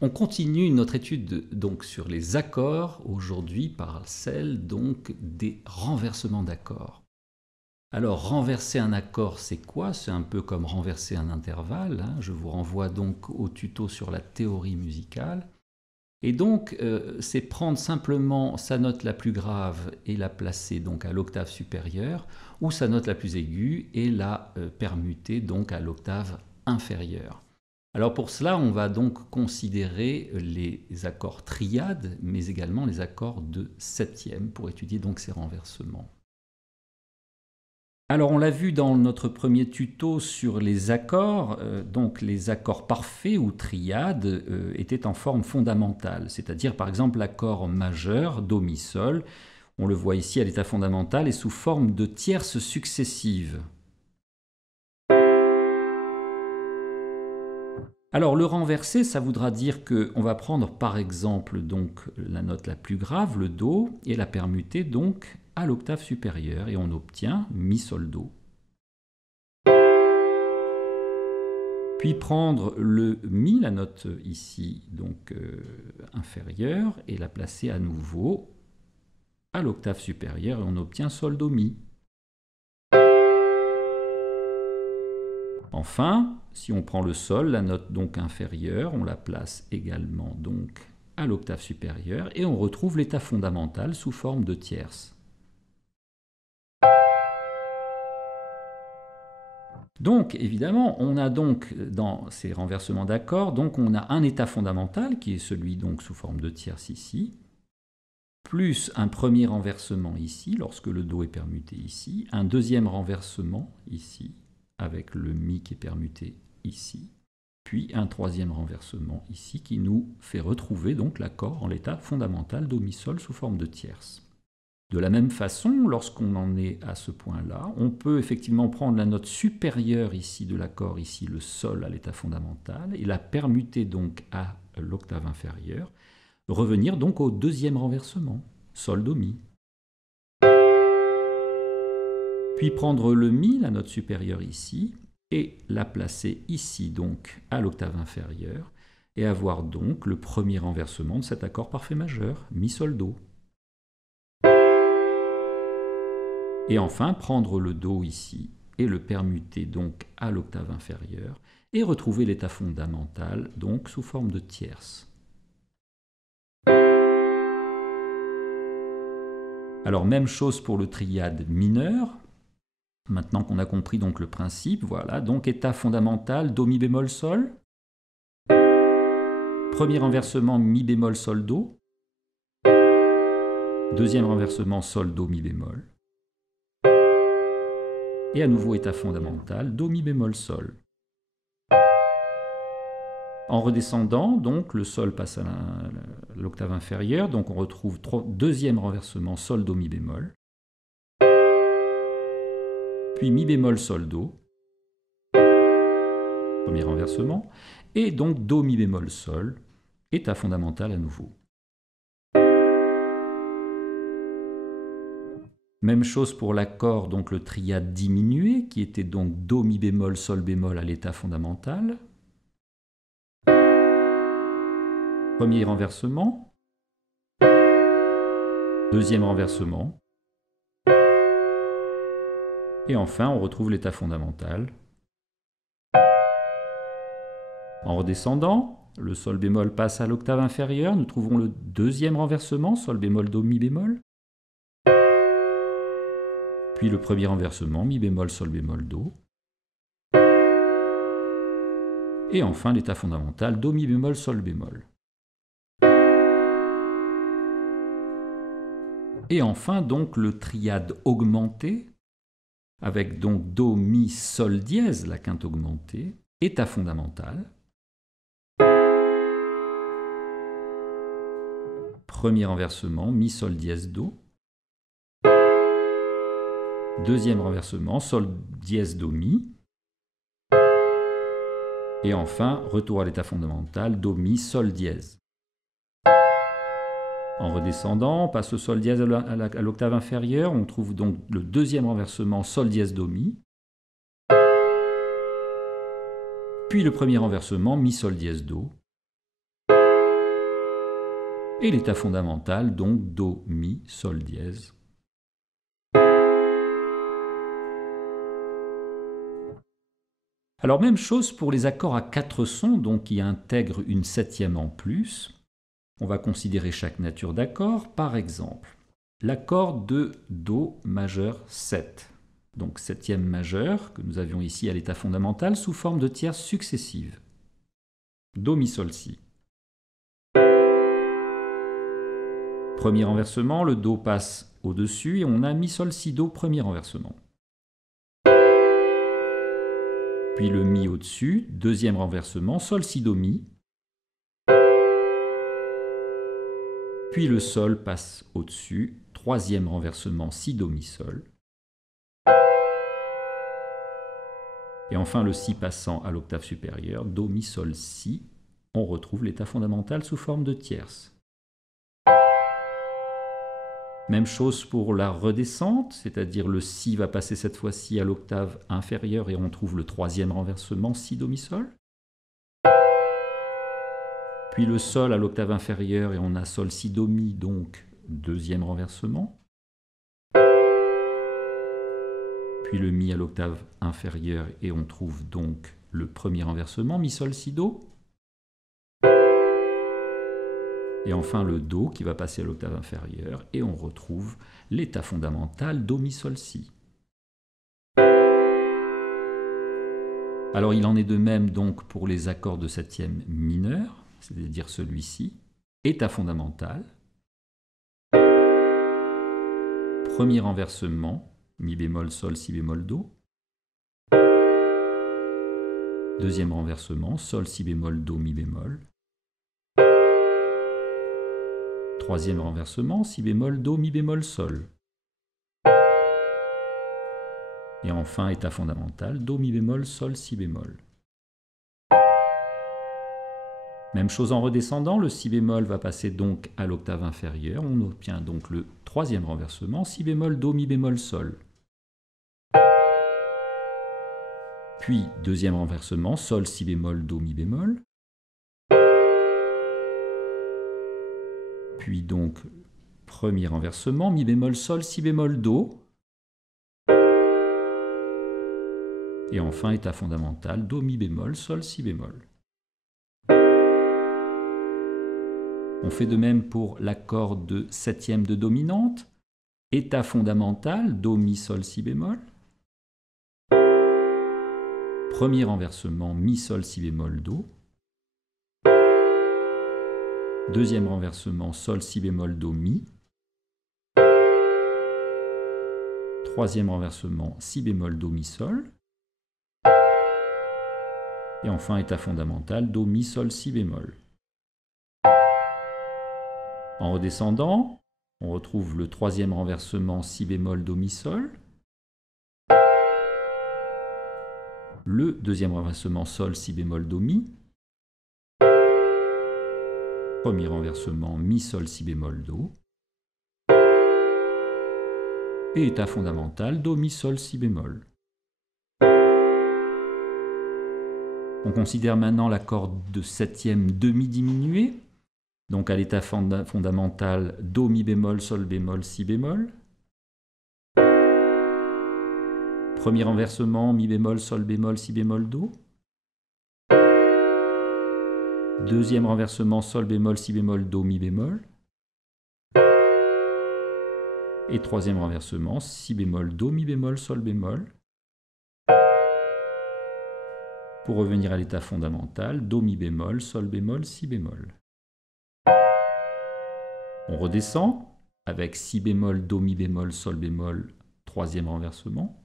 On continue notre étude donc sur les accords aujourd'hui par celle donc des renversements d'accords. Alors renverser un accord, c'est quoi? C'est un peu comme renverser un intervalle. Je vous renvoie donc au tuto sur la théorie musicale. Et donc c'est prendre simplement sa note la plus grave et la placer donc à l'octave supérieure, ou sa note la plus aiguë et la permuter donc à l'octave inférieure. Alors pour cela, on va donc considérer les accords triades, mais également les accords de septième pour étudier donc ces renversements. Alors on l'a vu dans notre premier tuto sur les accords, donc les accords parfaits ou triades étaient en forme fondamentale, c'est-à-dire par exemple l'accord majeur, Do, Mi, Sol, on le voit ici à l'état fondamental et sous forme de tierces successives. Alors le renverser, ça voudra dire qu'on va prendre par exemple donc la note la plus grave, le Do, et la permuter donc à l'octave supérieure, et on obtient Mi, Sol, Do. Puis prendre le Mi, la note ici donc inférieure, et la placer à nouveau à l'octave supérieure, et on obtient Sol, Do, Mi. Enfin, si on prend le Sol, la note donc inférieure, on la place également donc à l'octave supérieure, et on retrouve l'état fondamental sous forme de tierce. Donc, évidemment, on a donc, dans ces renversements d'accords, donc on a un état fondamental, qui est celui donc sous forme de tierce ici, plus un premier renversement ici, lorsque le Do est permuté ici, un deuxième renversement ici, avec le Mi qui est permuté ici, puis un troisième renversement ici, qui nous fait retrouver donc l'accord en l'état fondamental Do, Mi, Sol sous forme de tierce. De la même façon, lorsqu'on en est à ce point-là, on peut effectivement prendre la note supérieure ici de l'accord, ici le Sol à l'état fondamental, et la permuter donc à l'octave inférieure, revenir donc au deuxième renversement, Sol, Do, Mi. Puis prendre le Mi, la note supérieure ici, et la placer ici donc à l'octave inférieure, et avoir donc le premier renversement de cet accord parfait majeur, Mi, Sol, Do. Et enfin, prendre le Do ici et le permuter donc à l'octave inférieure et retrouver l'état fondamental donc sous forme de tierce. Alors même chose pour le triade mineur. Maintenant qu'on a compris donc le principe, voilà, donc état fondamental Do, Mi bémol, Sol. Premier renversement Mi bémol, Sol, Do. Deuxième renversement Sol, Do, Mi bémol. Et à nouveau état fondamental, Do, Mi bémol, Sol. En redescendant, donc le Sol passe à l'octave inférieure, donc on retrouve deuxième renversement Sol, Do, Mi bémol. Puis Mi bémol, Sol, Do. Premier renversement. Et donc Do, Mi bémol, Sol, état fondamental à nouveau. Même chose pour l'accord, donc le triade diminué, qui était donc Do, Mi bémol, Sol bémol à l'état fondamental. Premier renversement. Deuxième renversement. Et enfin, on retrouve l'état fondamental. En redescendant, le Sol bémol passe à l'octave inférieure. Nous trouvons le deuxième renversement, Sol bémol, Do, Mi bémol. Puis le premier renversement, Mi bémol, Sol bémol, Do. Et enfin l'état fondamental, Do, Mi bémol, Sol bémol. Et enfin donc le triade augmenté, avec donc Do, Mi, Sol dièse, la quinte augmentée, état fondamental. Premier renversement, Mi, Sol dièse, Do. Deuxième renversement, Sol dièse, Do, Mi. Et enfin, retour à l'état fondamental, Do, Mi, Sol dièse. En redescendant, on passe au Sol dièse à l'octave inférieure, on trouve donc le deuxième renversement, Sol dièse, Do, Mi. Puis le premier renversement, Mi, Sol dièse, Do. Et l'état fondamental, donc Do, Mi, Sol dièse. Alors même chose pour les accords à 4 sons, donc qui intègrent une septième en plus. On va considérer chaque nature d'accord. Par exemple, l'accord de Do majeur 7, donc septième majeur, que nous avions ici à l'état fondamental, sous forme de tierces successives. Do, Mi, Sol, Si. Premier renversement, le Do passe au-dessus et on a Mi, Sol, Si, Do, premier renversement. Puis le Mi au-dessus, deuxième renversement, Sol, Si, Do, Mi. Puis le Sol passe au-dessus, troisième renversement, Si, Do, Mi, Sol. Et enfin le Si passant à l'octave supérieure, Do, Mi, Sol, Si. On retrouve l'état fondamental sous forme de tierce. Même chose pour la redescente, c'est-à-dire le Si va passer cette fois-ci à l'octave inférieure et on trouve le troisième renversement, Si, Do, Mi, Sol. Puis le Sol à l'octave inférieure et on a Sol, Si, Do, Mi, donc deuxième renversement. Puis le Mi à l'octave inférieure et on trouve donc le premier renversement, Mi, Sol, Si, Do. Et enfin le Do qui va passer à l'octave inférieure et on retrouve l'état fondamental Do, Mi, Sol, Si. Alors il en est de même donc pour les accords de septième mineur, c'est-à-dire celui-ci, état fondamental. Premier renversement, Mi bémol, Sol, Si bémol, Do. Deuxième renversement, Sol, Si bémol, Do, Mi bémol. Troisième renversement, Si bémol, Do, Mi bémol, Sol. Et enfin, état fondamental, Do, Mi bémol, Sol, Si bémol. Même chose en redescendant, le Si bémol va passer donc à l'octave inférieure. On obtient donc le troisième renversement, Si bémol, Do, Mi bémol, Sol. Puis, deuxième renversement, Sol, Si bémol, Do, Mi bémol. Puis donc, premier renversement, Mi bémol, Sol, Si bémol, Do. Et enfin, état fondamental, Do, Mi bémol, Sol, Si bémol. On fait de même pour l'accord de septième de dominante. État fondamental, Do, Mi, Sol, Si bémol. Premier renversement, Mi, Sol, Si bémol, Do. Deuxième renversement, Sol, Si bémol, Do, Mi. Troisième renversement, Si bémol, Do, Mi, Sol. Et enfin, état fondamental, Do, Mi, Sol, Si bémol. En redescendant, on retrouve le troisième renversement, Si bémol, Do, Mi, Sol. Le deuxième renversement, Sol, Si bémol, Do, Mi. Premier renversement, Mi, Sol, Si bémol, Do. Et état fondamental, Do, Mi, Sol, Si bémol. On considère maintenant l'accord de septième demi-diminué. Donc à l'état fondamental, Do, Mi bémol, Sol bémol, Si bémol. Premier renversement, Mi bémol, Sol bémol, Si bémol, Do. Deuxième renversement, Sol bémol, Si bémol, Do, Mi bémol. Et troisième renversement, Si bémol, Do, Mi bémol, Sol bémol. Pour revenir à l'état fondamental, Do, Mi bémol, Sol bémol, Si bémol. On redescend avec Si bémol, Do, Mi bémol, Sol bémol, troisième renversement.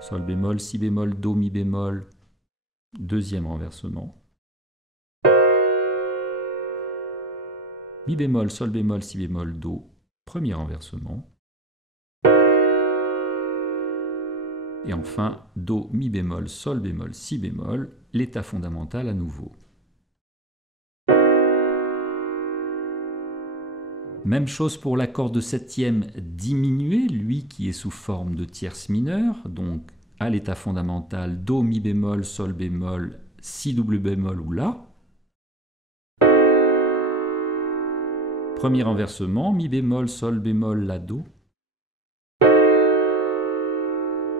Sol bémol, Si bémol, Do, Mi bémol, deuxième renversement. Mi bémol, Sol bémol, Si bémol, Do, premier renversement. Et enfin, Do, Mi bémol, Sol bémol, Si bémol, l'état fondamental à nouveau. Même chose pour l'accord de septième diminué, lui qui est sous forme de tierce mineure, donc à l'état fondamental, Do, Mi bémol, Sol bémol, Si double bémol ou La. Premier renversement, mi bémol, sol bémol, la, do.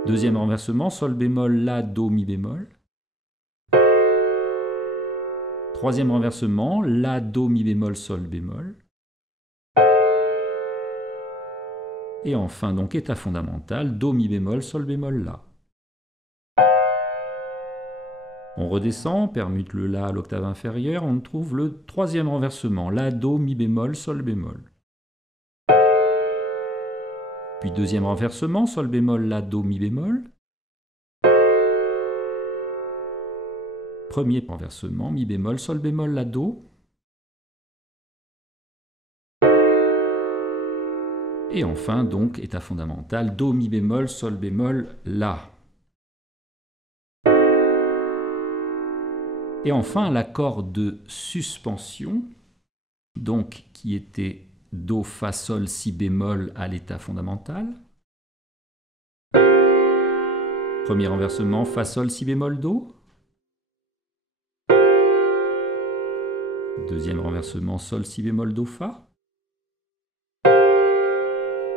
Deuxième renversement, sol bémol, la, do, mi bémol. Troisième renversement, la, do, mi bémol, sol bémol. Et enfin, donc, état fondamental, do, mi bémol, sol bémol, la. On redescend, permute le la à l'octave inférieure, on trouve le troisième renversement, la, do, mi bémol, sol bémol. Puis deuxième renversement, sol bémol, la, do, mi bémol. Premier renversement, mi bémol, sol bémol, la, do. Et enfin, donc, état fondamental, do, mi bémol, sol bémol, la. Et enfin, l'accord de suspension, donc qui était do, fa, sol, si bémol à l'état fondamental. Premier renversement, fa, sol, si bémol, do. Deuxième renversement, sol, si bémol, do, fa.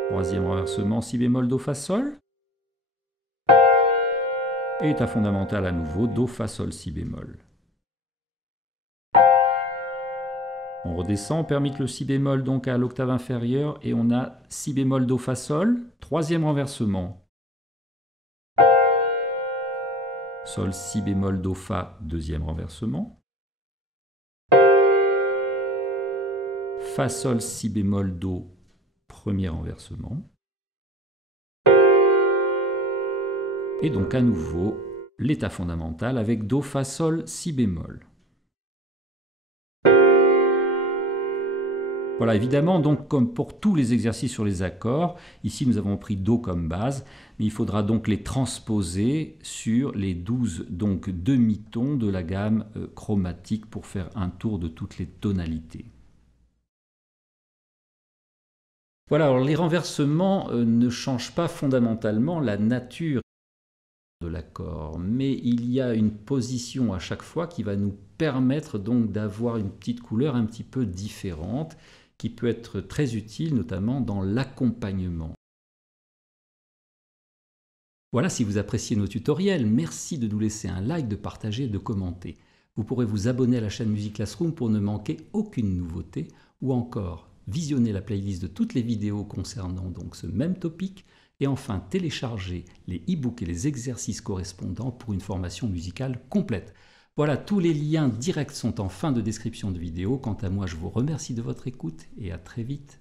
Troisième renversement, si bémol, do, fa, sol. Et état fondamental à nouveau, do, fa, sol, si bémol. On redescend, on permute le si bémol donc à l'octave inférieure et on a si bémol, do, fa, sol. Troisième renversement. Sol, si bémol, do, fa, deuxième renversement. Fa, sol, si bémol, do, premier renversement. Et donc à nouveau l'état fondamental avec do, fa, sol, si bémol. Voilà, évidemment, donc comme pour tous les exercices sur les accords, ici nous avons pris do comme base, mais il faudra donc les transposer sur les 12 donc, demi-tons de la gamme chromatique pour faire un tour de toutes les tonalités. Voilà, alors les renversements ne changent pas fondamentalement la nature de l'accord, mais il y a une position à chaque fois qui va nous permettre donc d'avoir une petite couleur un petit peu différente, qui peut être très utile notamment dans l'accompagnement. Voilà, si vous appréciez nos tutoriels, merci de nous laisser un like, de partager, de commenter. Vous pourrez vous abonner à la chaîne Music Classroom pour ne manquer aucune nouveauté, ou encore visionner la playlist de toutes les vidéos concernant donc ce même topic, et enfin télécharger les e-books et les exercices correspondants pour une formation musicale complète. Voilà, tous les liens directs sont en fin de description de vidéo. Quant à moi, je vous remercie de votre écoute et à très vite.